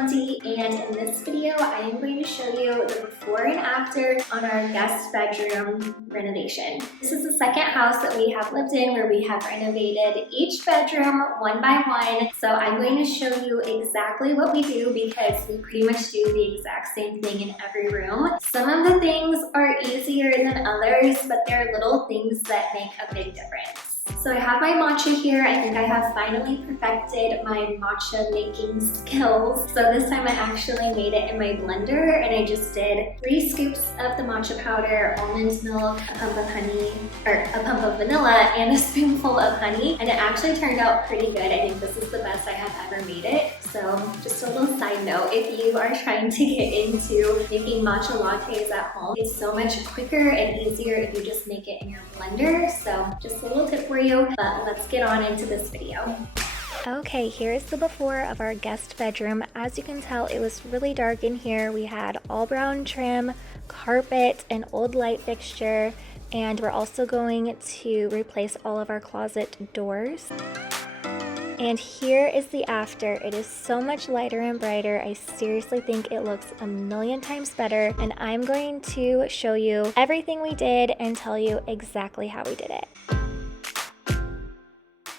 Monty, and in this video I am going to show you the before and after on our guest bedroom renovation. This is the second house that we have lived in where we have renovated each bedroom one by one. So I'm going to show you exactly what we do because we pretty much do the exact same thing in every room. Some of the things are easier than others, but there are little things that make a big difference. So I have my matcha here. I think I have finally perfected my matcha making skills. So this time I actually made it in my blender and I just did 3 scoops of the matcha powder, almond milk, a pump of honey, or a pump of vanilla, and a spoonful of honey. And it actually turned out pretty good. I think this is the best I have ever made it. So just a little side note, if you are trying to get into making matcha lattes at home, it's so much quicker and easier if you just make it in your blender. So just a little tip for you, but let's get on into this video. Okay, here's the before of our guest bedroom. As you can tell, it was really dark in here. We had all brown trim, carpet, an old light fixture, and we're also going to replace all of our closet doors. And here is the after. It is so much lighter and brighter. I seriously think it looks a million times better. And I'm going to show you everything we did and tell you exactly how we did it.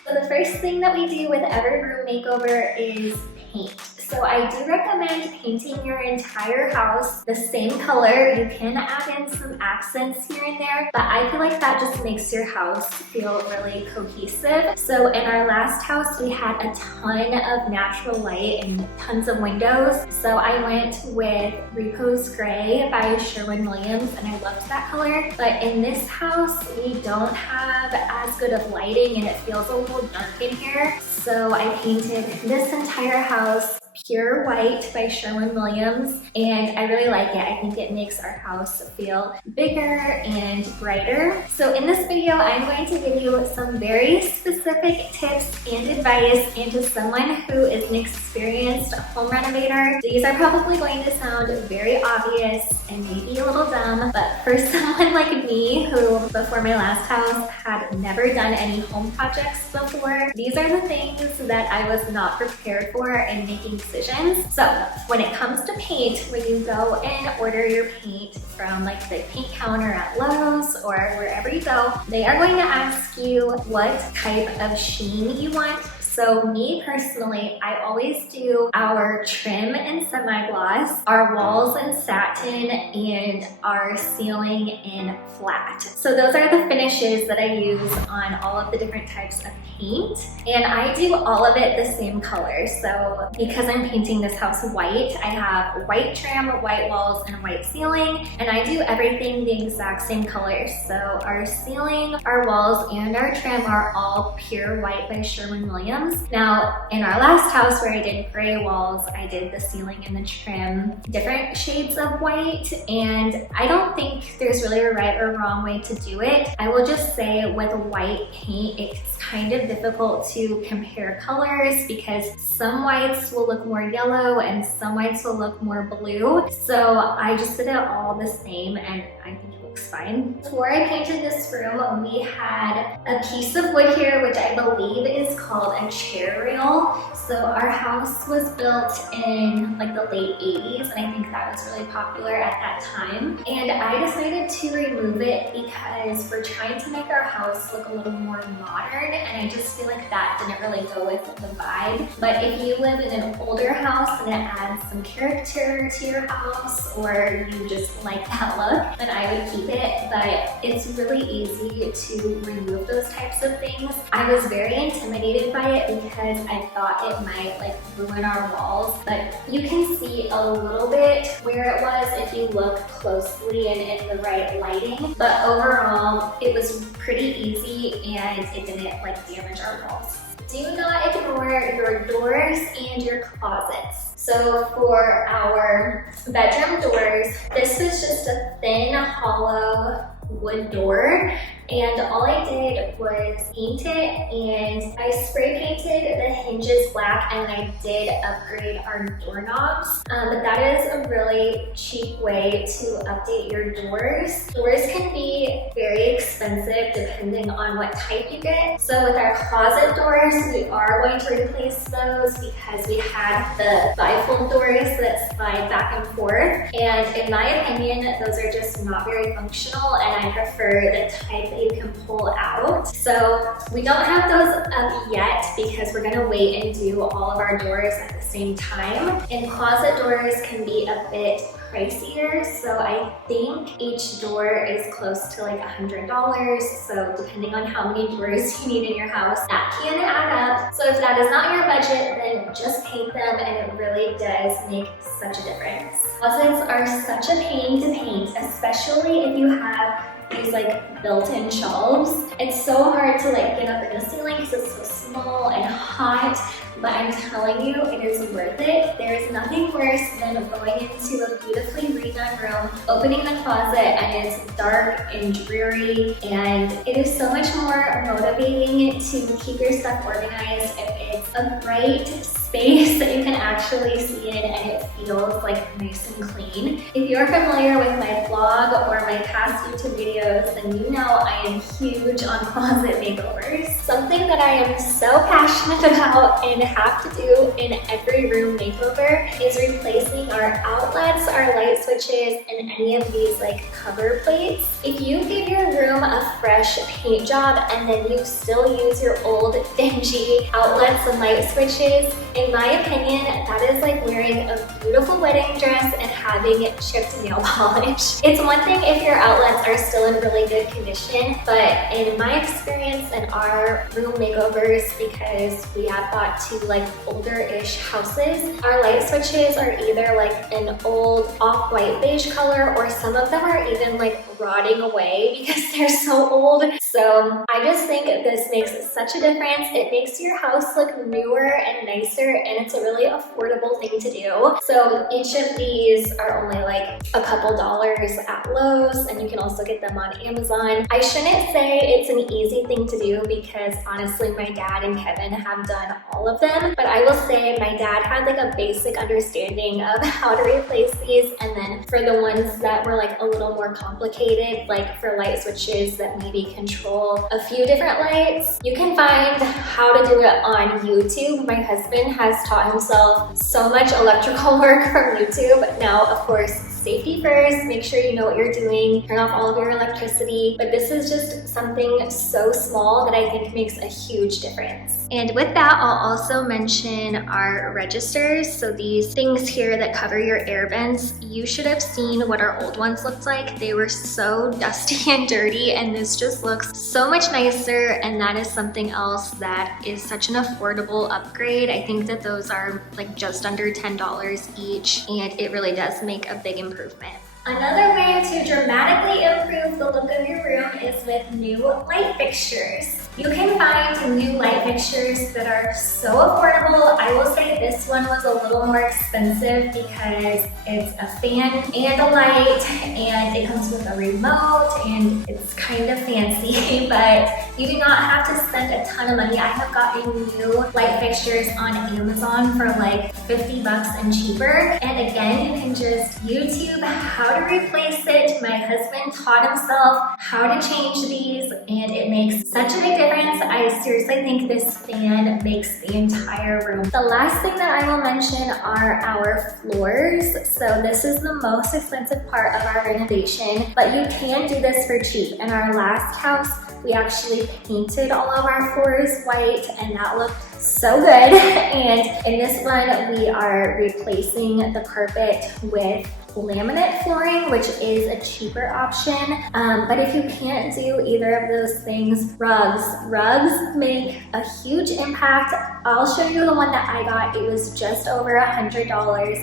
So the first thing that we do with every room makeover is paint. So I do recommend painting your entire house the same color. You can add in some accents here and there, but I feel like that just makes your house feel really cohesive. So in our last house, we had a ton of natural light and tons of windows. So I went with Repose Gray by Sherwin-Williams and I loved that color. But in this house, we don't have as good of lighting and it feels a little dark in here. So I painted this entire house pure white by Sherwin-Williams, and I really like it. I think it makes our house feel bigger and brighter. So in this video, I'm going to give you some very specific tips and advice, and to someone who is an experienced home renovator, these are probably going to sound very obvious and maybe a little dumb, but for someone like me who before my last house had never done any home projects before, these are the things that I was not prepared for in making decisions. So when it comes to paint, when you go and order your paint from like the paint counter at Lowe's or wherever you go, they are going to ask you what type of sheen you want. So me personally, I always do our trim in semi-gloss, our walls in satin, and our ceiling in flat. So those are the finishes that I use on all of the different types of paint. And I do all of it the same color. So because I'm painting this house white, I have white trim, white walls, and white ceiling. And I do everything the exact same color. So our ceiling, our walls, and our trim are all pure white by Sherwin-Williams. Now, in our last house where I did gray walls, I did the ceiling and the trim different shades of white, and I don't think there's really a right or wrong way to do it. I will just say with white paint, it's kind of difficult to compare colors because some whites will look more yellow and some whites will look more blue. So I just did it all the same and I think it looks fine. Before I painted this room, we had a piece of wood here, which I believe is called a chair rail. So our house was built in like the late 80s, and I think that was really popular at that time. And I decided to remove it because we're trying to make our house look a little more modern, and I just feel like that didn't really go with the vibe. But if you live in an older house and it adds some character to your house, or you just like that look, then I would keep it. But it's really easy to remove those types of things. I was very intimidated by it because I thought it might like ruin our walls, but you can see a little bit where it was if you look closely and in the right lighting. But overall, it was pretty easy and it didn't like damage our walls. Do not ignore your doors and your closets. So for our bedroom doors, this was just a thin, hollow wood door, and all I did was paint it, and I spray painted the hinges black, and I did upgrade our doorknobs. But that is a really cheap way to update your doors. Doors can be very expensive depending on what type you get. So with our closet doors, we are going to replace those because we had the bifold doors that slide back and forth. And in my opinion, those are just not very functional, and I prefer the type that you can pull out. So we don't have those up yet because we're gonna wait and do all of our doors at the same time. And closet doors can be a bit pricier, so I think each door is close to like $100. So depending on how many doors you need in your house, that can add up. So if that is not your budget, then just paint them, and it really does make such a difference. Closets are such a pain to paint, especially if you have these like built-in shelves. It's so hard to like get up in the ceiling because it's so small and hot, but I'm telling you, it is worth it. There is nothing worse than going into a beautifully redone room, opening the closet, and it's dark and dreary, and it is so much more motivating to keep your stuff organized if it's a bright space that you can actually see in and it feels like nice and clean. If you're familiar with my blog or my past YouTube videos, then you know I am huge on closet makeovers. Something that I am so passionate about and have to do in every room makeover is replacing our outlets, our light switches, and any of these like cover plates. If you give your room a fresh paint job and then you still use your old dingy outlets and light switches, in my opinion, that is like wearing a beautiful wedding dress and having chipped nail polish. It's one thing if your outlets are still in really good condition, but in my experience in our room makeovers, because we have bought two like older-ish houses, our light switches are either like an old off-white beige color, or some of them are even like rotting away because they're so old. So I just think this makes such a difference. It makes your house look newer and nicer, and it's a really affordable thing to do. So each of these are only like a couple dollars at Lowe's, and you can also get them on Amazon. I shouldn't say it's an easy thing to do because honestly my dad and Kevin have done all of them, but I will say my dad had like a basic understanding of how to replace these, and then for the ones that were like a little more complicated, like for light switches that maybe control a few different lights, you can find how to do it on YouTube. My husband has taught himself so much electrical work from YouTube. Now, of course, safety first, make sure you know what you're doing, turn off all of your electricity, but this is just something so small that I think makes a huge difference. And with that, I'll also mention our registers. So these things here that cover your air vents, you should have seen what our old ones looked like. They were so dusty and dirty, and this just looks so much nicer, and that is something else that is such an affordable upgrade. I think that those are like just under $10 each, and it really does make a big improvement. Another way to dramatically improve the look of your room is with new light fixtures. You can find new light fixtures that are so affordable. I will say this one was a little more expensive because it's a fan and a light, and it comes with a remote, and it's kind of fancy, but you do not have to spend a ton of money. I have gotten new light fixtures on Amazon for like 50 bucks and cheaper. And again, you can just YouTube how to replace it. My husband taught himself how to change these, and it makes such a big difference. I seriously think this fan makes the entire room. The last thing that I will mention are our floors. So this is the most expensive part of our renovation, but you can do this for cheap. In our last house, we actually painted all of our floors white, and that looked so good. And in this one, we are replacing the carpet with laminate flooring, which is a cheaper option. But if you can't do either of those things, rugs make a huge impact. I'll show you the one that I got. It was just over $100.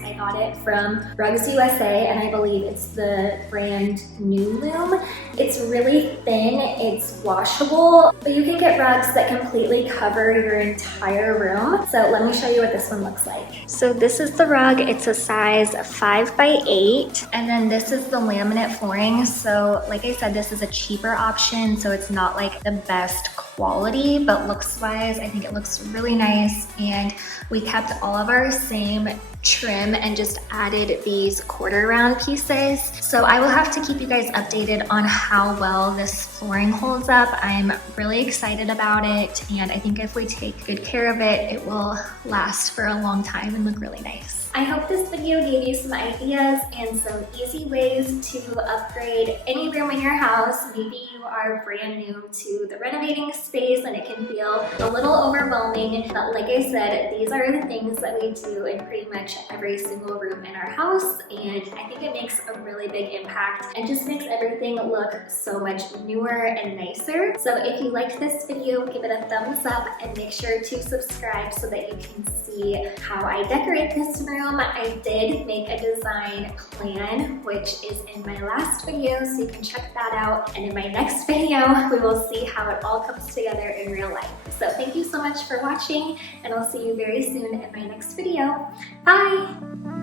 I got it from Rugs USA, and I believe it's the brand New Loom. It's really thin, it's washable, but you can get rugs that completely cover your entire room. So let me show you what this one looks like. So this is the rug. It's a size 5 by 8. 8. And then this is the laminate flooring. So like I said, this is a cheaper option, so it's not like the best quality, but looks wise, I think it looks really nice. And we kept all of our same trim and just added these quarter round pieces. So I will have to keep you guys updated on how well this flooring holds up. I'm really excited about it, and I think if we take good care of it, it will last for a long time and look really nice. I hope this video gave you some ideas and some easy ways to upgrade any room in your house. Maybe you are brand new to the renovating space and it can feel a little overwhelming, but like I said, these are the things that we do in pretty much every single room in our house, and I think it makes a really big impact and just makes everything look so much newer and nicer. So if you liked this video, give it a thumbs up and make sure to subscribe so that you can see how I decorate this room. I did make a design plan, which is in my last video, so you can check that out. And in my next video, we will see how it all comes together in real life. So thank you so much for watching, and I'll see you very soon in my next video. Bye!